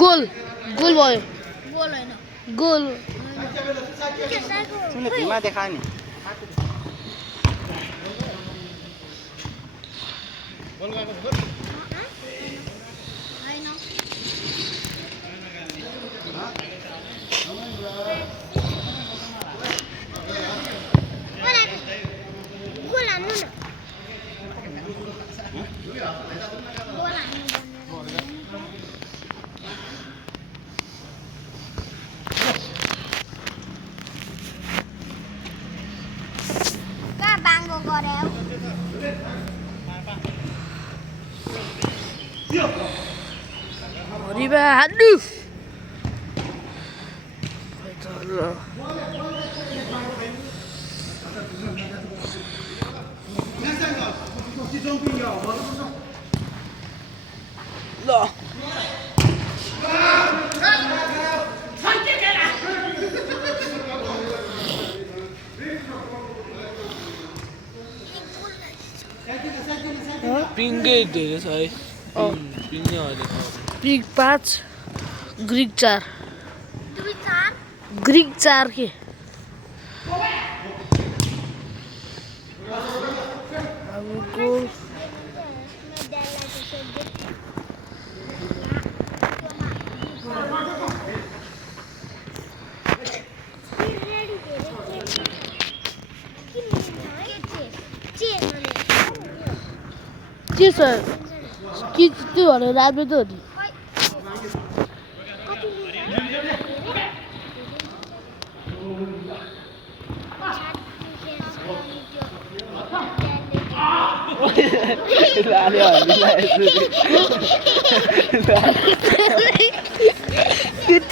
goal goal भयो goal हैन goal सुन्ने भिमा देखा नि हैन गोल हान्नु न गोल हान्नु कहाँ बाङ्गो गऱ्यो हरिबा हान्नु ल पिङ्कै धेरै छ है पिङ्कै हरेको पिग 5 ग्रिक 4 दुई चार ग्रिक 4 के अब गोल के छ के त्यो भनेर राम्रो त हो नि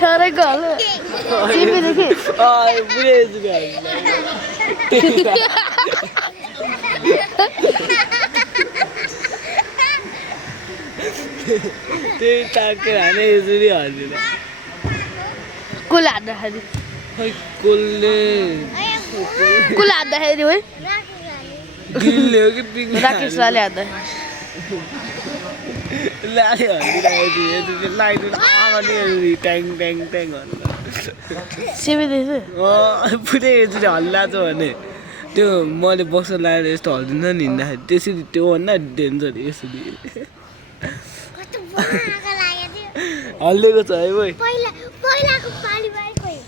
ठहरे गल सिपे देखे पुरै त्यही टाकेर हाने यसरी हाल्दैन कुल हान्दाखेरि खै कसले कुल हान्दाखेरि है गिल्ले हो कि पिङ राकेश लाले हान्दा लाले हालिरहेको लाइट आमाले ट्याङ ट्याङ ट्याङ सिपे देखे पुरै यसरी हल्ला छ भने त्यो मैले बक्स लगाएर यस्तो हल्दिन्छ नि हिँड्दाखेरि त्यसरी त्यो भन्दा डेन्जर यसरी हल्लेको छ है भाइ पहिलाको पालीमा खोइ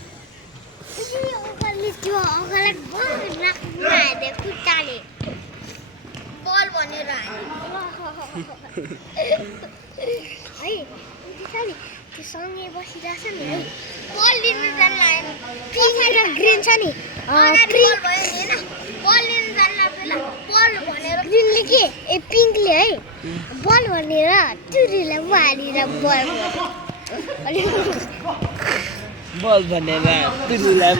त्यो अगाडि हाने खुट्टाले बल भनेर है त्यो सँगै बसिरहेछ नि है बल लिनु जान्न पिङ्क र ग्रिन छ नि ग्रिन भयो नि हैन बल लिनु जान्न बेला बल भनेर ग्रिनले के ए पिङ्कले है बल भनेर टुरीलाई मारेर बल बल भनेर पिलुलाई